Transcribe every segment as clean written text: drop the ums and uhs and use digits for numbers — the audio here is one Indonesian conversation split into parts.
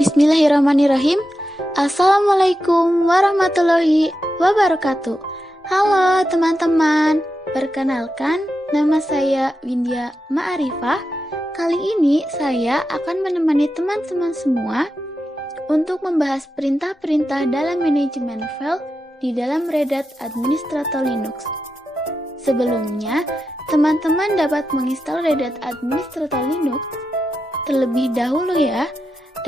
Bismillahirrahmanirrahim. Assalamualaikum warahmatullahi wabarakatuh. Halo teman-teman, perkenalkan nama saya Windia Ma'arifah. Kali ini saya akan menemani teman-teman semua untuk membahas perintah-perintah dalam manajemen file di dalam Red Hat Administrator Linux. Sebelumnya, teman-teman dapat menginstal Red Hat Administrator Linux terlebih dahulu ya.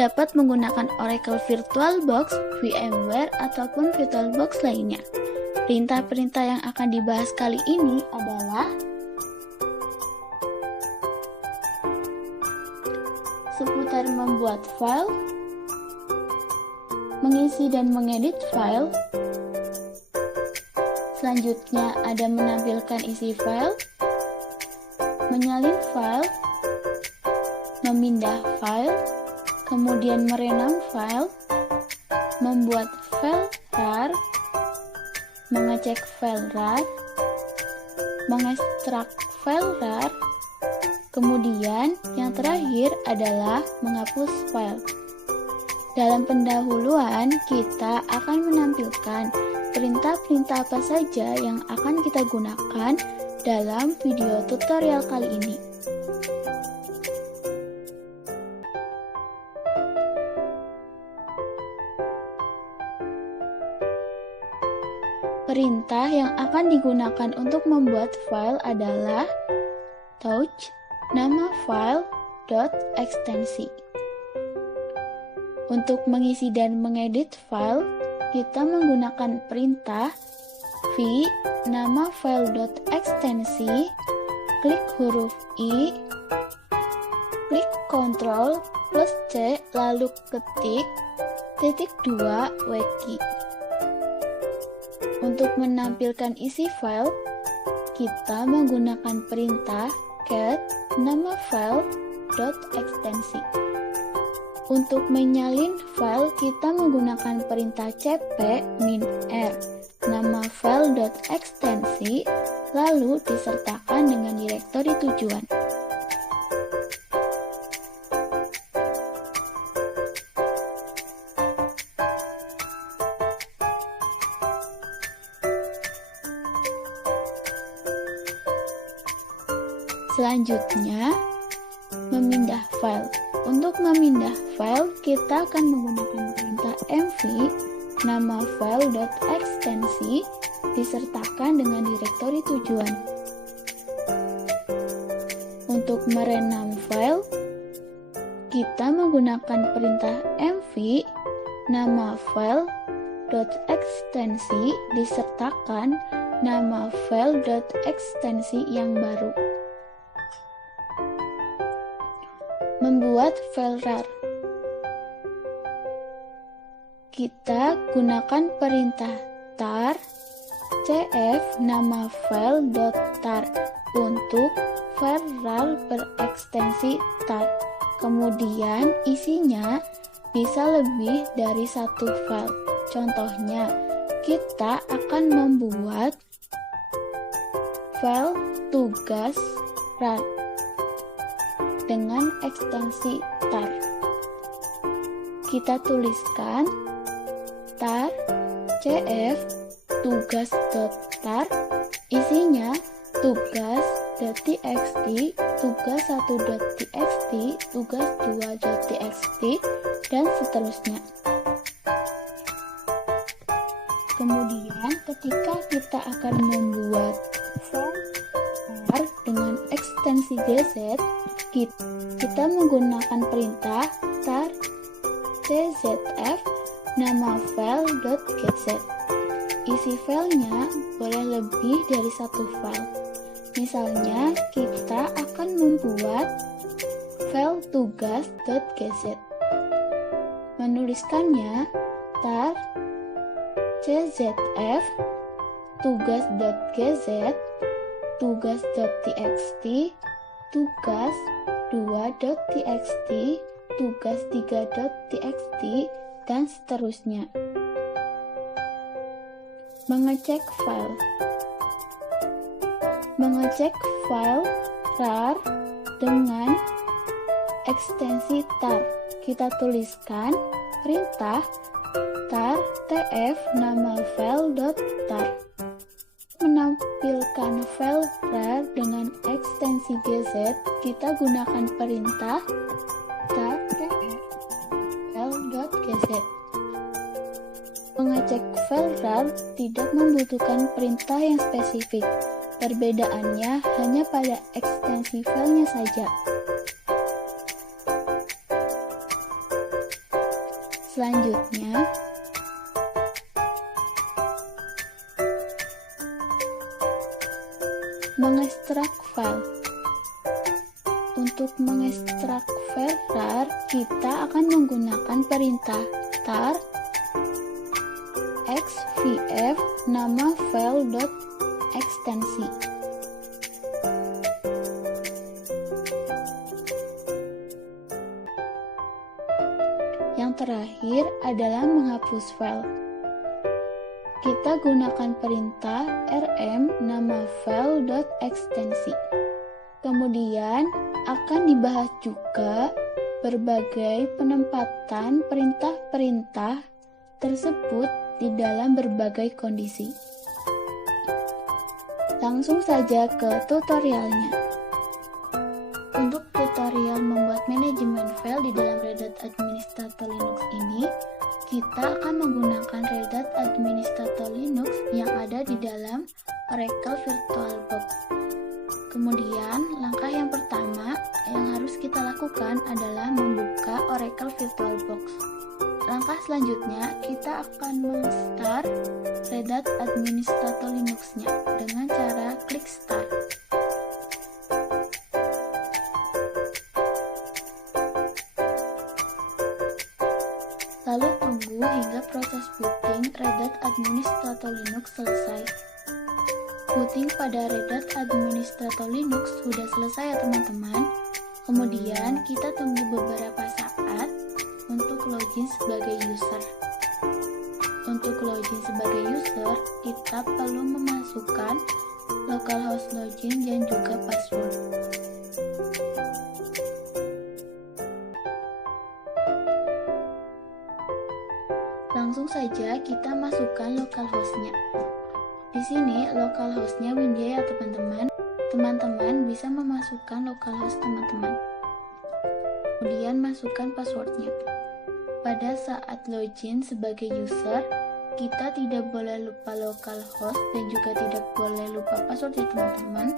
Dapat menggunakan Oracle VirtualBox, VMware, ataupun VirtualBox lainnya. Perintah-perintah yang akan dibahas kali ini adalah seputar membuat file, mengisi dan mengedit file. Selanjutnya ada menampilkan isi file, menyalin file, memindah file, kemudian merenam file, membuat file rar, mengecek file rar, mengekstrak file rar, kemudian yang terakhir adalah menghapus file. Dalam pendahuluan, kita akan menampilkan perintah-perintah apa saja yang akan kita gunakan dalam video tutorial kali ini. Perintah yang akan digunakan untuk membuat file adalah touch nama file .ekstensi. Untuk mengisi dan mengedit file, kita menggunakan perintah v nama file .ekstensi, klik huruf I, klik Ctrl plus C, lalu ketik *2 wiki. Untuk menampilkan isi file, kita menggunakan perintah cat nama file .ekstensi. Untuk menyalin file, kita menggunakan perintah cp-r nama file .ekstensi, lalu disertakan dengan direktori tujuan. Selanjutnya, memindah file. Untuk memindah file, kita akan menggunakan perintah mv nama file .ekstensi disertakan dengan direktori tujuan. Untuk merenam file, kita menggunakan perintah mv nama file .ekstensi disertakan nama file .ekstensi yang baru. Membuat file rar, kita gunakan perintah tar cf nama file .tar untuk file rar berekstensi tar. Kemudian isinya bisa lebih dari satu file. Contohnya, kita akan membuat file tugas rar dengan ekstensi tar. Kita tuliskan tar cf tugas.tar, isinya tugas.txt, tugas1.txt, tugas2.txt, dan seterusnya. Kemudian ketika kita akan membuat file tar dengan ekstensi gz, kita menggunakan perintah tar czf nama file .gz. Isi filenya boleh lebih dari satu file. Misalnya, kita akan membuat file tugas.gz. Menuliskannya tar czf tugas.gz, tugas.txt, tugas2.txt, tugas3.txt, dan seterusnya. Mengecek file. Mengecek file rar dengan ekstensi tar. Kita tuliskan perintah tar tf nama file.tar. Menampilkan file rar dengan ekstensi gz, kita gunakan perintah tar tf file.gz. Mengecek file rar tidak membutuhkan perintah yang spesifik. Perbedaannya hanya pada ekstensi filenya saja. Selanjutnya, mengekstrak file. Untuk mengekstrak file rar, kita akan menggunakan perintah tar xvf nama file.ekstensi. Yang terakhir adalah menghapus file. Kita gunakan perintah rm nama file.ekstensi. Kemudian akan dibahas juga berbagai penempatan perintah-perintah tersebut di dalam berbagai kondisi. Langsung saja ke tutorialnya. Untuk tutorial membuat manajemen file di dalam Red Hat Administrator Linux ini, kita akan menggunakan Red Hat Administrator Linux yang ada di dalam Oracle VirtualBox. Kemudian, langkah yang pertama yang harus kita lakukan adalah membuka Oracle VirtualBox. Langkah selanjutnya, kita akan men-start Red Hat Administrator Linux-nya dengan cara klik Start. Lalu tunggu hingga proses booting Red Hat Administrator Linux selesai. Booting pada Red Hat Administrator Linux sudah selesai ya teman-teman. Kemudian kita tunggu beberapa saat untuk login sebagai user. Untuk login sebagai user, kita perlu memasukkan localhost login dan juga password. Langsung saja kita masukkan localhost-nya. Di sini localhost-nya Windia ya teman-teman. Teman-teman bisa memasukkan localhost teman-teman. Kemudian masukkan passwordnya. Pada saat login sebagai user, kita tidak boleh lupa localhost dan juga tidak boleh lupa password ya teman-teman.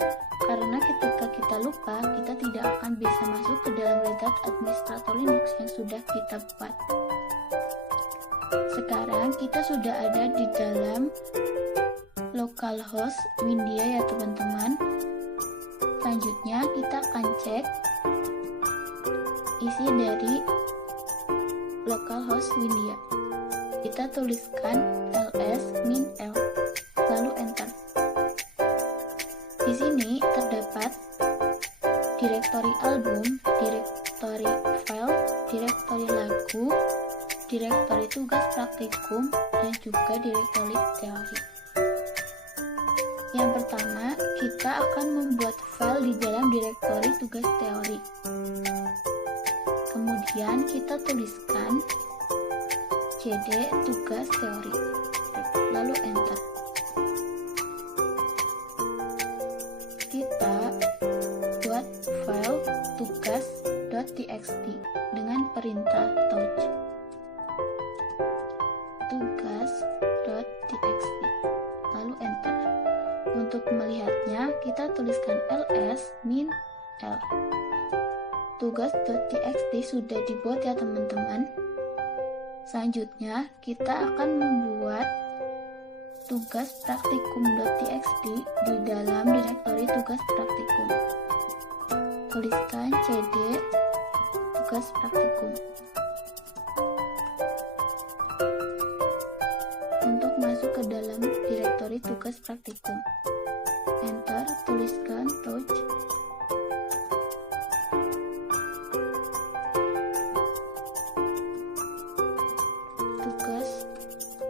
Karena ketika kita lupa, kita tidak akan bisa masuk ke dalam Red Hat Administrator Linux yang sudah kita buat. Sekarang kita sudah ada di dalam localhost Windia ya teman-teman. Selanjutnya kita akan cek isi dari localhost Windia. Kita tuliskan ls-l, lalu enter. Di sini terdapat direktori album, direktori file, direktori lagu, direktori tugas praktikum, dan juga direktori teori. Yang pertama, kita akan membuat file di dalam direktori tugas teori. Kemudian kita tuliskan cd tugas teori, lalu enter. Kita buat file tugas.txt dengan perintah touch. Tugas.txt, lalu enter. Untuk melihatnya, kita tuliskan ls-l. Tugas.txt sudah dibuat ya teman-teman. Selanjutnya, kita akan membuat tugas praktikum.txt di dalam direktori tugas praktikum. Tuliskan cd tugas praktikum. Untuk masuk ke dalam direktori tugas praktikum, enter, tuliskan touch. Tugas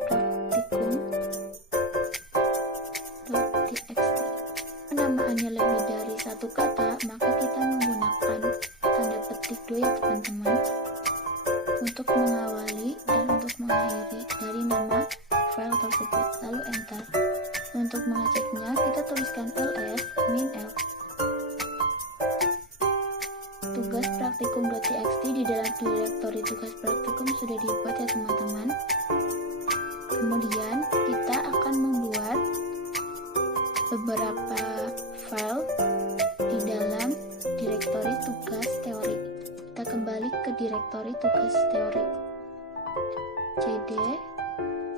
praktikum.txt. Penamaannya satu kata, maka kita menggunakan tanda petik 2 ya teman-teman, untuk mengawali dan untuk mengakhiri dari nama file tersebut, lalu enter. Untuk mengeceknya, kita tuliskan ls min l. Tugas praktikum.txt di dalam direktori tugas praktikum sudah dibuat ya teman-teman. Kemudian kita akan membuat beberapa file di dalam direktori tugas teori. Kita kembali ke direktori tugas teori, cd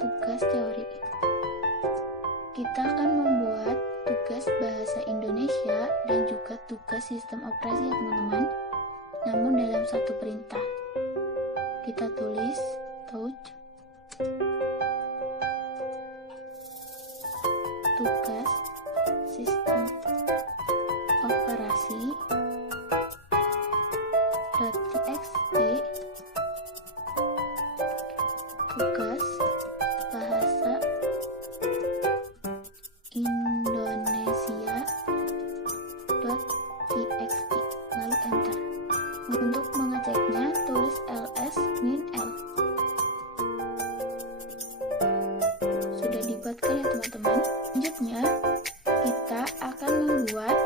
tugas teori. Kita akan membuat tugas bahasa Indonesia dan juga tugas sistem operasi ya teman-teman, namun dalam satu perintah. Kita tulis touch tugas sistem operasi .txt tugas bahasa Indonesia .txt, lalu enter. Untuk mengeceknya, tulis ls min l. Sudah dibuatkan ya teman-teman. Selanjutnya kita akan membuat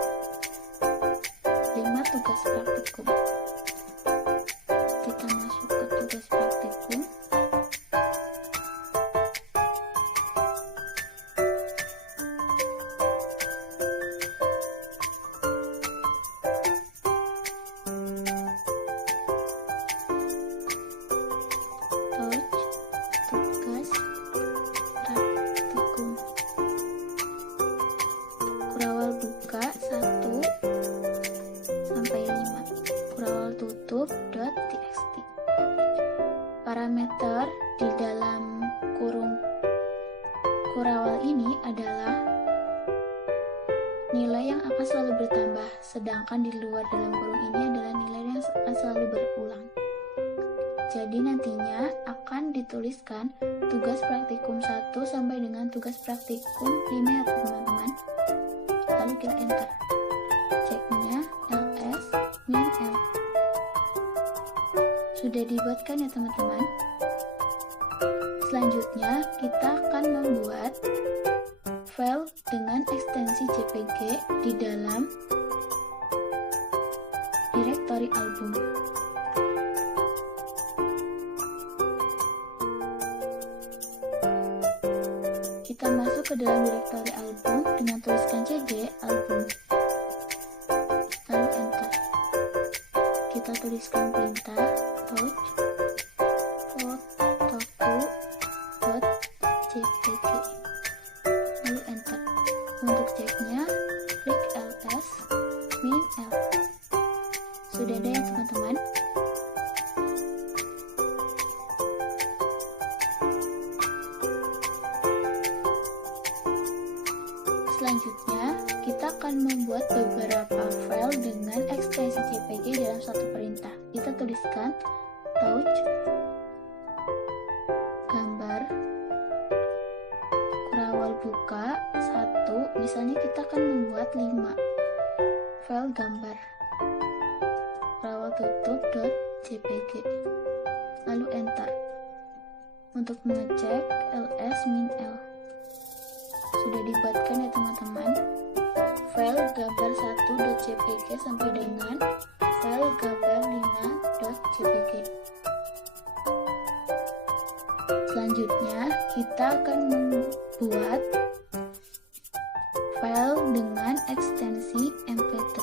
5 tugas praktikum. Kita masuk ke tugas praktikum. Tugas praktikum. Kurawal buka 1 sampai 5. Kurawal tutup .txt. Parameter di dalam kurung kurawal ini adalah nilai yang akan selalu bertambah, sedangkan di luar dalam kurung ini adalah nilai yang akan selalu berulang. Jadi nantinya akan dituliskan tugas praktikum 1 sampai dengan tugas praktikum 5 ya teman-teman. Lalu kita enter. Ceknya ls min l. Sudah dibuatkan ya teman-teman. Selanjutnya kita akan membuat file dengan ekstensi jpg di dalam direktori album. Kita masuk ke dalam direktori album dengan tuliskan cd album, lalu enter. Kita tuliskan perintah touch fotoku.jpg, lalu enter. Untuk ceknya, klik ls min l. Sudah ada ya teman-teman. Selanjutnya, kita akan membuat beberapa file dengan ekstensi JPG dalam satu perintah. Kita tuliskan touch gambar kurawal buka 1. Misalnya kita akan membuat 5 file gambar kurawal tutup.jpg, lalu enter. Untuk mengecek ls min l. Sudah dibuatkan ya teman-teman, file gambar 1.jpg sampai dengan file gambar 5.jpg. Selanjutnya kita akan membuat file dengan ekstensi mp3.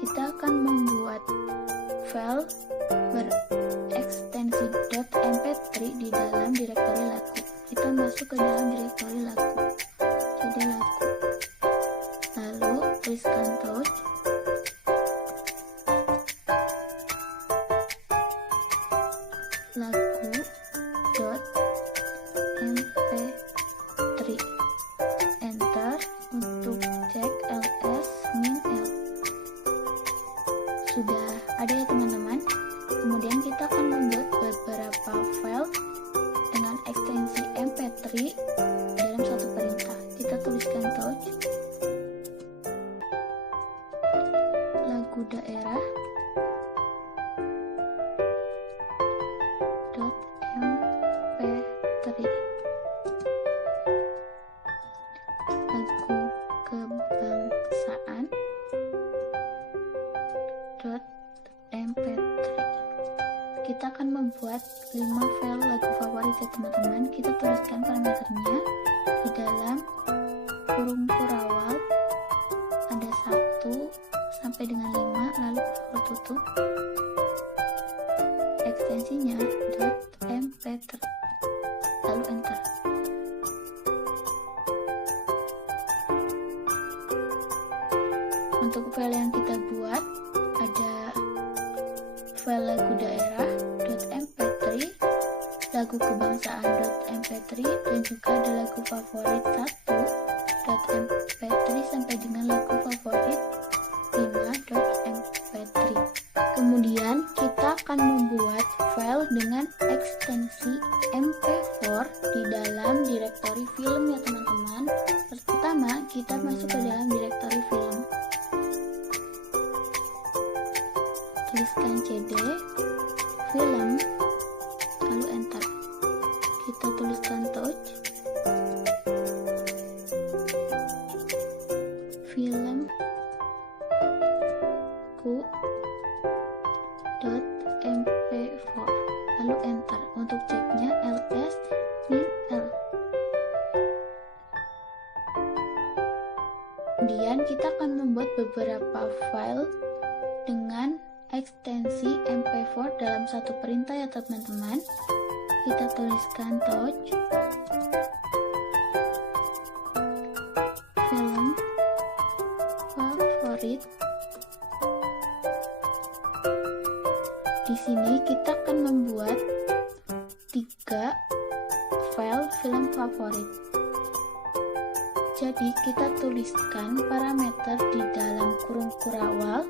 Kita akan membuat file berekstensi .mp3 di dalam direktori lagu. Kita masuk ke dalam direktori lagu, cd lagu, lalu tuliskan touch lagu.mp3, enter. Untuk cek ls min l. Sudah ada ya teman-teman. Kemudian kita akan membuat beberapa file dengan ekstensi mp3 dalam kita akan membuat 5 file lagu favorit ya teman-teman. Kita tuliskan parameternya di dalam kurung kurawal, ada 1 sampai dengan 5, lalu kurung tutup, ekstensinya .mp3, lalu enter. Untuk file yang kita buat ada file lagu daerah .mp3, lagu kebangsaan .mp3, dan juga ada lagu favorit 1 .mp3 sampai dengan lagu favorit 5.mp3. Kemudian kita akan membuat file dengan ekstensi mp4 di dalam direktori film ya teman-teman. Pertama kita masuk ke dalam direktori film, tuliskan cd film, lalu enter. Kita tuliskan touch film ku .mp4, lalu enter. Untuk ceknya ls min l. Kemudian kita akan membuat beberapa file dengan ekstensi mp4 dalam satu perintah ya teman-teman. Kita tuliskan touch film favorit. Di sini kita akan membuat 3 file film favorit. Jadi kita tuliskan parameter di dalam kurung kurawal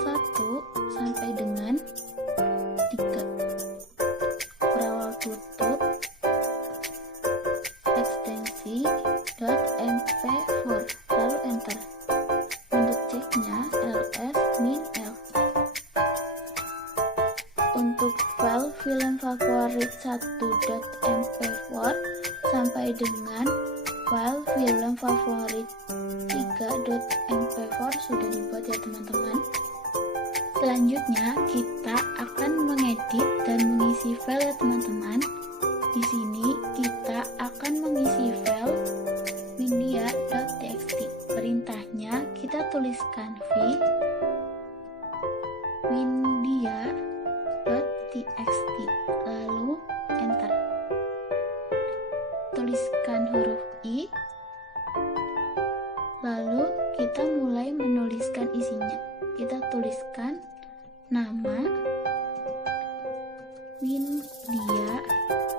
1 sampai dengan 3, kurawal tutup, ekstensi .mp4, lalu enter. Untuk ceknya ls min l. Untuk file film favorit 1.mp4 sampai dengan file film favorit 3.mp4 sudah dibuat ya teman-teman. Selanjutnya kita akan mengedit dan mengisi file ya teman-teman. Di sini kita akan mengisi file windia.txt. Perintahnya kita tuliskan v windia.txt, lalu enter. Tuliskan huruf i, lalu kita mulai menuliskan isinya. Kita tuliskan nama Windia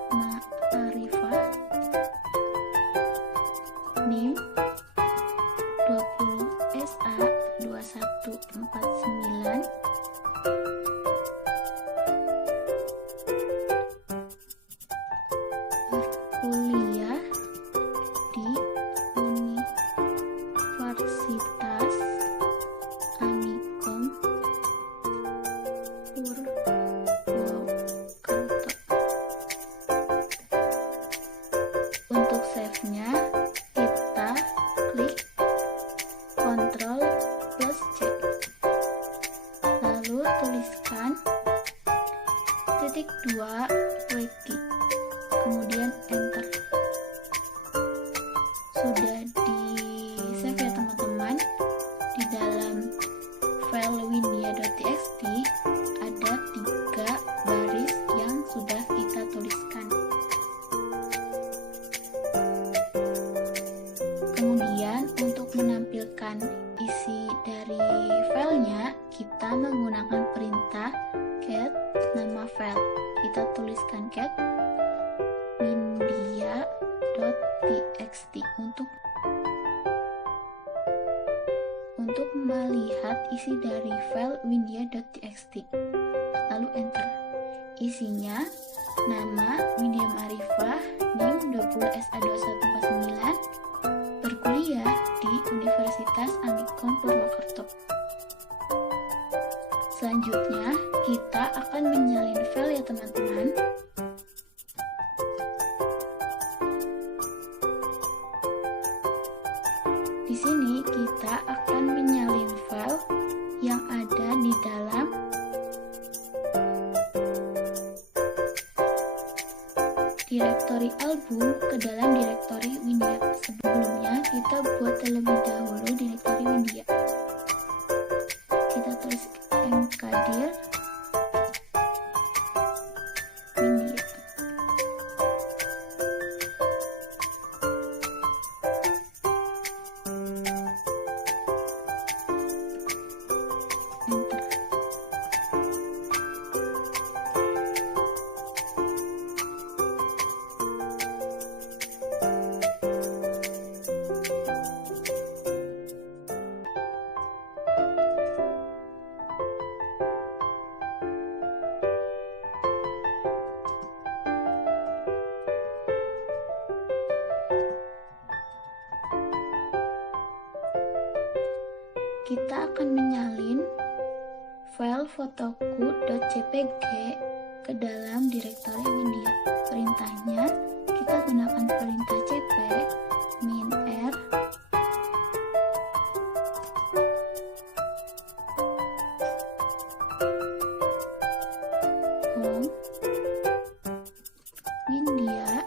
Ma'arifah, NIM 20 SA 2149, berkuliah di Universitas Amikom Purwokerto. Untuk save-nya kita klik Ctrl plus C, lalu tuliskan .2 wiki, kemudian enter. Sudah di save ya teman-teman. Di dalam file windia.txt ada 3 baris yang sudah kita tuliskan. Kemudian untuk menampilkan isi dari filenya, kita menggunakan perintah cat nama file. Kita tuliskan cat windia.txt untuk melihat isi dari file windia.txt, lalu enter. Isinya nama Windia Ma'arifah, NIM 20 SA 2149, berkuliah di Universitas Amikom Purwokerto. Selanjutnya kita akan menyalin file ya teman-teman. Di sini kita akan menyalin file yang ada di dalam direktori album ke dalam direktori Windia. Sebelumnya kita buat terlebih dahulu direktori Windia. Kita tulis mkdir Windia. Enter. Kita akan menyalin file fotoku.jpg ke dalam direktori Windia. Perintahnya kita gunakan perintah cp -r home Windia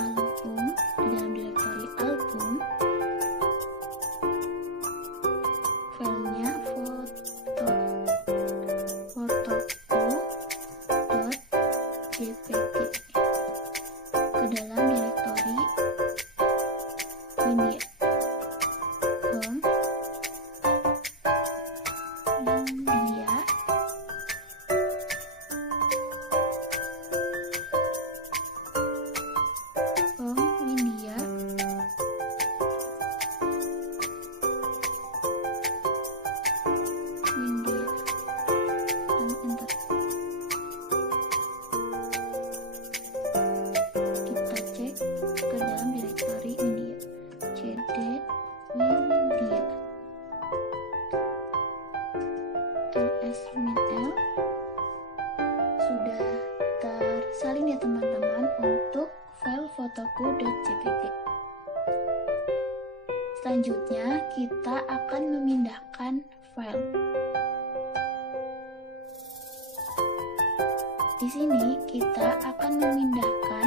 album di dalam direktori album. Filenya fotoku.jpg ke dalam direktori Windia. Home Windia Home Windia Windia. Lalu enter. Kita cek ke dalam direktori Windia. cd Windia ls-l sudah tersalin ya teman-teman untuk file fotoku.jpg. Selanjutnya kita akan memindahkan file. Di sini kita akan memindahkan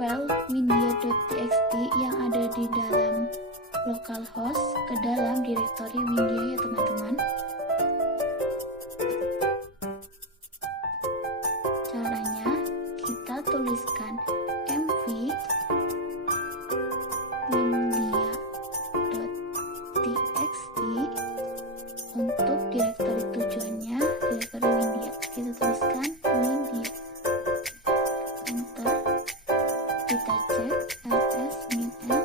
file windia.txt yang ada di dalam localhost ke dalam direktori Windia ya teman-teman. Caranya kita tuliskan mv windia.txt untuk direktori tujuannya direktori Windia. Kita tuliskan Windia. Enter. Kita cek ls-l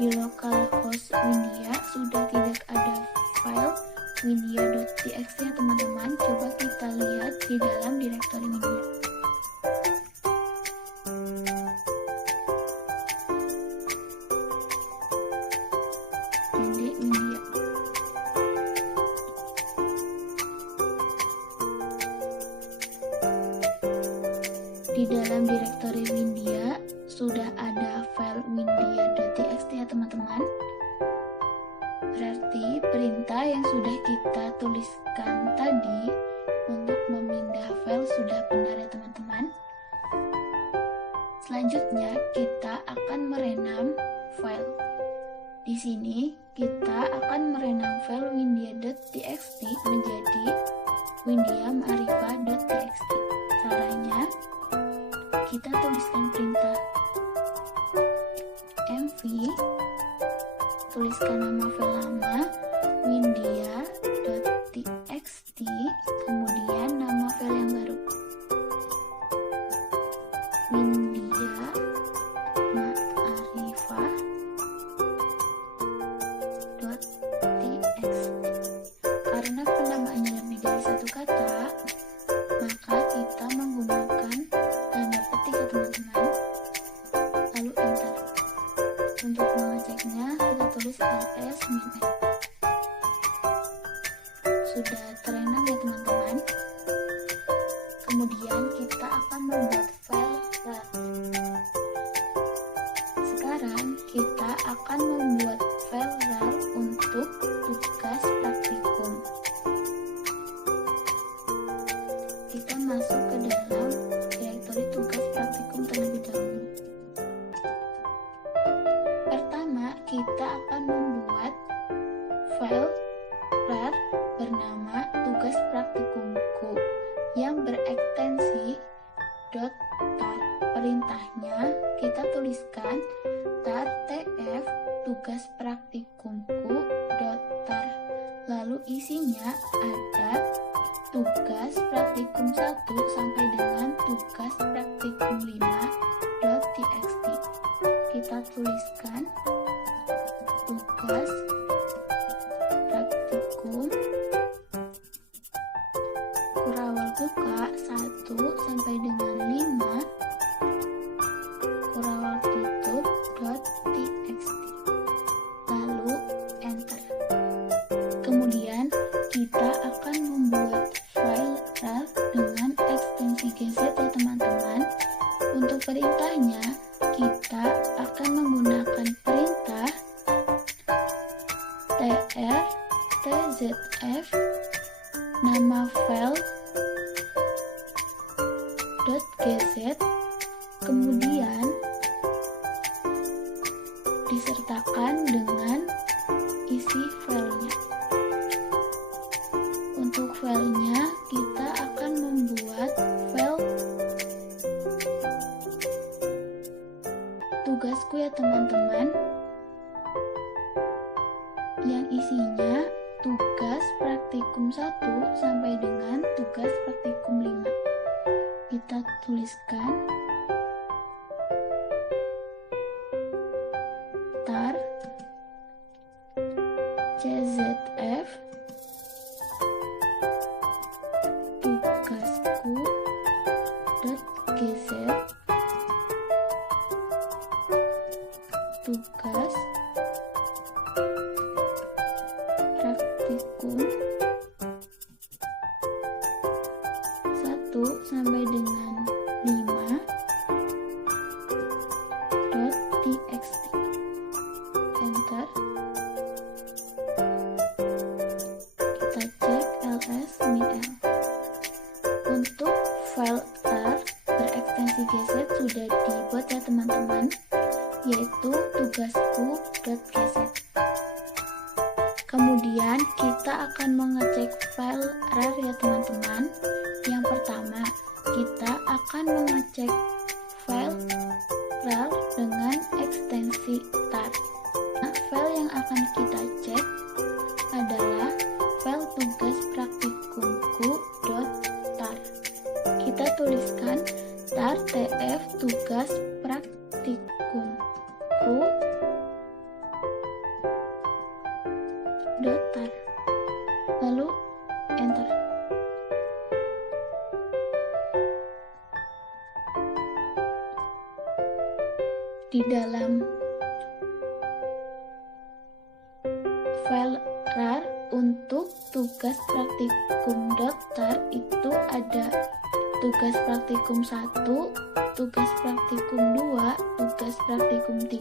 di localhost Windia sudah tidak ada file windia.txt ya teman-teman. Coba kita lihat di dalam direktori Windia. Jadi Windia. Di dalam direktori Windia sudah ada file windia.txt ya teman-teman. Berarti perintah yang sudah kita tuliskan tadi untuk memindah file sudah benar ya teman-teman. Selanjutnya kita akan merenam file. Di sini kita akan merenam file windia.txt menjadi windia-ma'rifah.txt. Caranya kita tuliskan perintah mv, tuliskan nama file lama windia.txt, kemudian nama file yang baru windia-ma'rifah.txt. Karena penamaannya lebih dari satu kata, maka kita menggunakan tanda petik ya teman-teman. Lalu enter. Untuk mengeceknya kita tulis ls-l. Sudah tar. Perintahnya kita tuliskan tar tf tugas praktikumku .tar. Lalu isinya ada tugas praktikum 1 sampai dengan tugas praktikum 5.txt. Kita tuliskan tugas praktikum kurawal buka 1 sampai dengan 5 kurawal tutup .txt. Lalu enter. Kemudian kita akan membuat file RAR dengan ekstensi GZ ya teman-teman. Untuk perintahnya kita akan menggunakan perintah tr tzf nama file .gz, kemudian disertakan dengan isi filenya. Untuk filenya kita akan membuat file tugasku ya teman-teman, yang isinya tugas praktikum 1 sampai dengan tugas praktikum 5. Kita tuliskan tar czf tugasku .gz tugas praktikum 1 sampai dengan 5.txt. Enter. Kita cek ls min. Untuk file tar berekstensi gz sudah dibuat ya teman-teman, yaitu tugasku.gz. Kemudian kita akan mengecek file RAR ya teman-teman. Yang pertama, kita akan mengecek file RAR dengan ekstensi tar. Nah, file yang akan kita cek adalah file tugas praktikumku.tar. Kita tuliskan tar tf tugas praktikumku.tar. Lalu enter. Di dalam file RAR untuk tugas praktikum.tar itu ada tugas praktikum 1, tugas praktikum 2, tugas praktikum 3,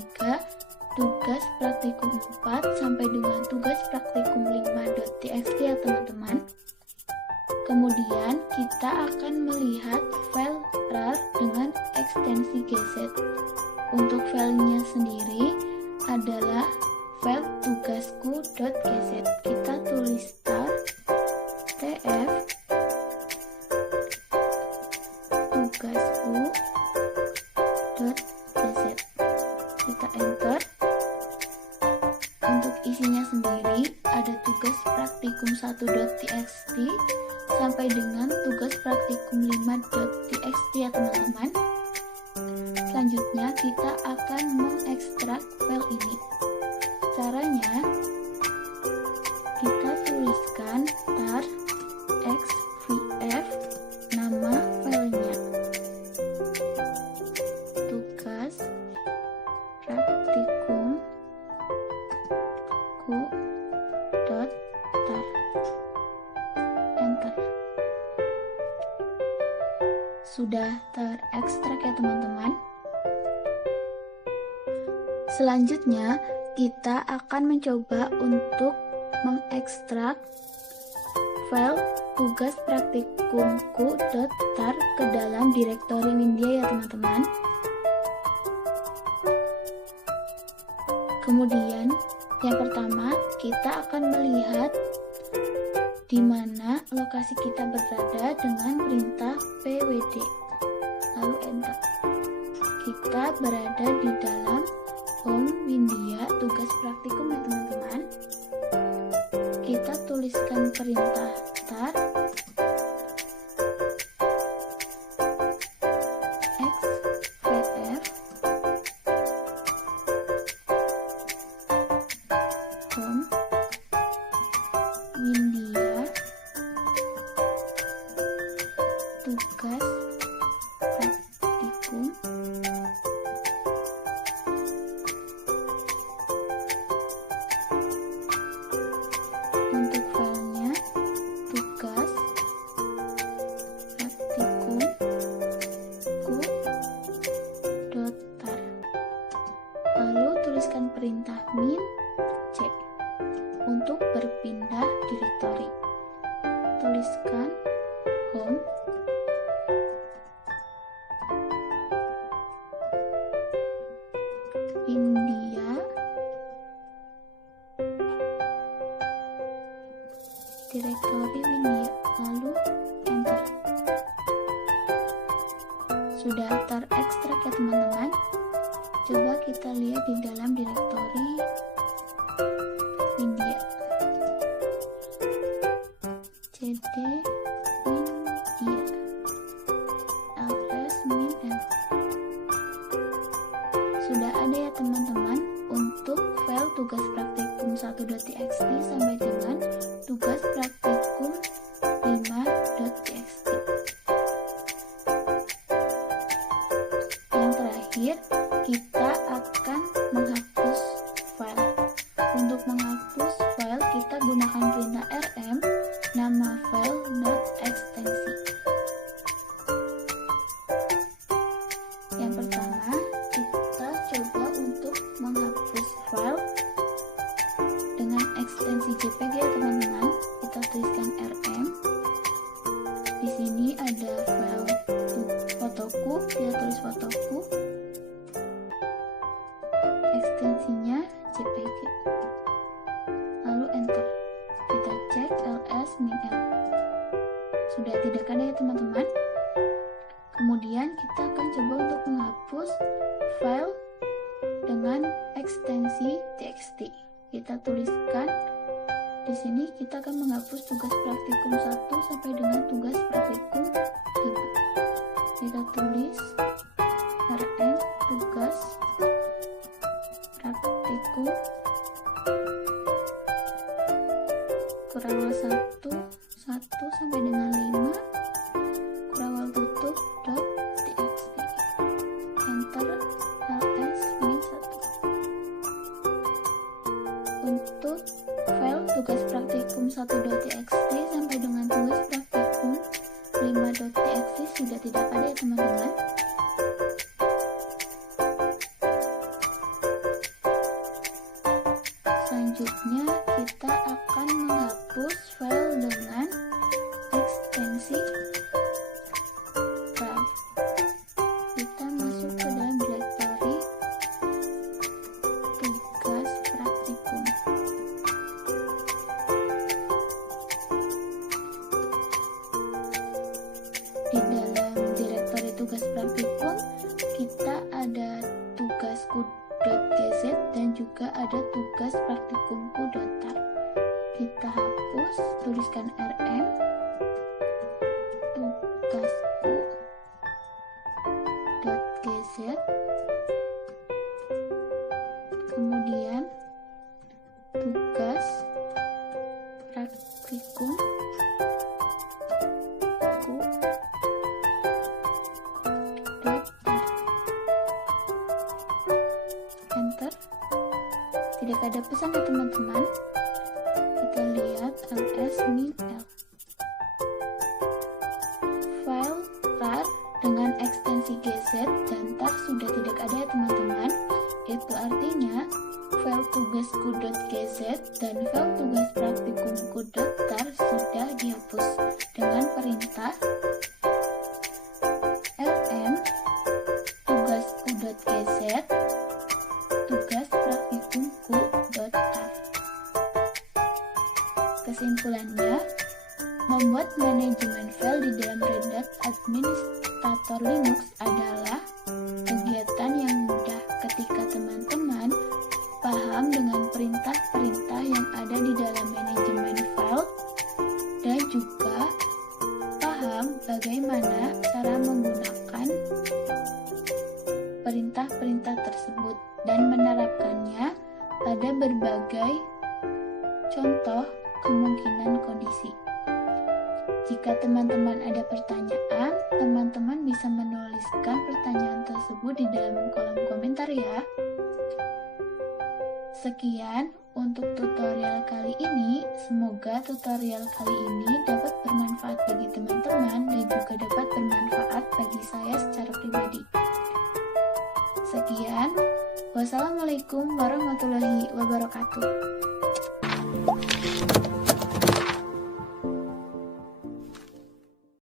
tugas praktikum 4 sampai dengan tugas praktikum 5.txt ya teman-teman. Kemudian kita akan melihat file RAR dengan ekstensi GZ. Untuk filenya sendiri adalah file tugasku.gz. Kita tulis tar tf tugasku.gz. Kita enter. Untuk isinya sendiri ada tugas praktikum 1.txt sampai dengan tugas praktikum 5.txt ya teman-teman. Selanjutnya kita akan mengekstrak file ini. Caranya kita tuliskan tar xvf nama filenya tugas praktikumku.tar. Enter. Sudah terekstrak ya teman-teman. Selanjutnya kita akan mencoba untuk mengekstrak file tugas praktikumku.tar ke dalam direktori Windia ya teman-teman. Kemudian yang pertama kita akan melihat di mana lokasi kita berada dengan perintah pwd. lalu enter. Kita berada di dalam home Windia tugas praktikum ya teman-teman. Kita tuliskan perintah tar xvf home Windia tugas praktikum untuk filenya tugas praktikum.tar. Lalu tuliskan perintah min c untuk berpindah direktori. Tuliskan home India direktori Windia, lalu enter. Sudah terekstrak ya teman-teman. Coba kita lihat di dalam direktori Windia. cd Windia ls min l. Sudah ada ya teman-teman untuk file tugas praktikum 1.txt sampai dengan tugas praktikum 5.txt. Yang terakhir, kita akan menghapus file. Untuk menghapus file, kita gunakan perintah rm, nama file, not ekstensi. Yang pertama, kita coba untuk menghapus file dengan ekstensi JPG ya teman-teman. Kita tuliskan rm. Di sini ada file fotoku, kita tulis fotoku. Ekstensinya JPG. Lalu enter. Kita cek ls min l. Sudah tidak ada ya teman-teman. Kemudian kita akan coba untuk menghapus file dengan ekstensi txt. Kita tuliskan di sini, kita akan menghapus tugas praktikum 1 sampai dengan tugas praktikum 5. Kita tulis rm tugas praktikum kurawal 1 sampai dengan 5 kurawal tutup .txt. Enter ls min 1. Untuk file tugas praktikum 1.txt sampai dengan tugas praktikum 5.txt sudah tidak ada ya teman-teman. Selanjutnya kita akan menghapus file dengan ekstensi file. Kita masuk ke dalam direktori tugas praktikum. Di dalam direktori tugas praktikum kita ada tugasku.gz dan juga ada tugas praktikumku.tar. Kita hapus, tuliskan rm tugasku.gz, kemudian tugas praktikum enter. Tidak ada pesan ya teman-teman. Kita lihat ls min l. File tar dengan ekstensi gz dan tar sudah tidak ada ya teman-teman. Itu artinya file tugasku.gz dan file tugas praktikumku.tar sudah dihapus dengan perintah rm tugasku.gz tugas praktikumku.tar. Kesimpulannya, membuat manajemen file di dalam Red Hat Administrator administrator Linux adalah kegiatan yang mudah ketika teman-teman paham dengan perintah-perintah yang ada di dalam manajemen file dan juga paham bagaimana cara menggunakan perintah-perintah tersebut dan menerapkannya pada berbagai contoh kemungkinan kondisi. Jika teman-teman ada pertanyaan, teman-teman bisa menuliskan pertanyaan tersebut di dalam kolom komentar ya. Sekian untuk tutorial kali ini. Semoga tutorial kali ini dapat bermanfaat bagi teman-teman dan juga dapat bermanfaat bagi saya secara pribadi. Sekian, wassalamualaikum warahmatullahi wabarakatuh.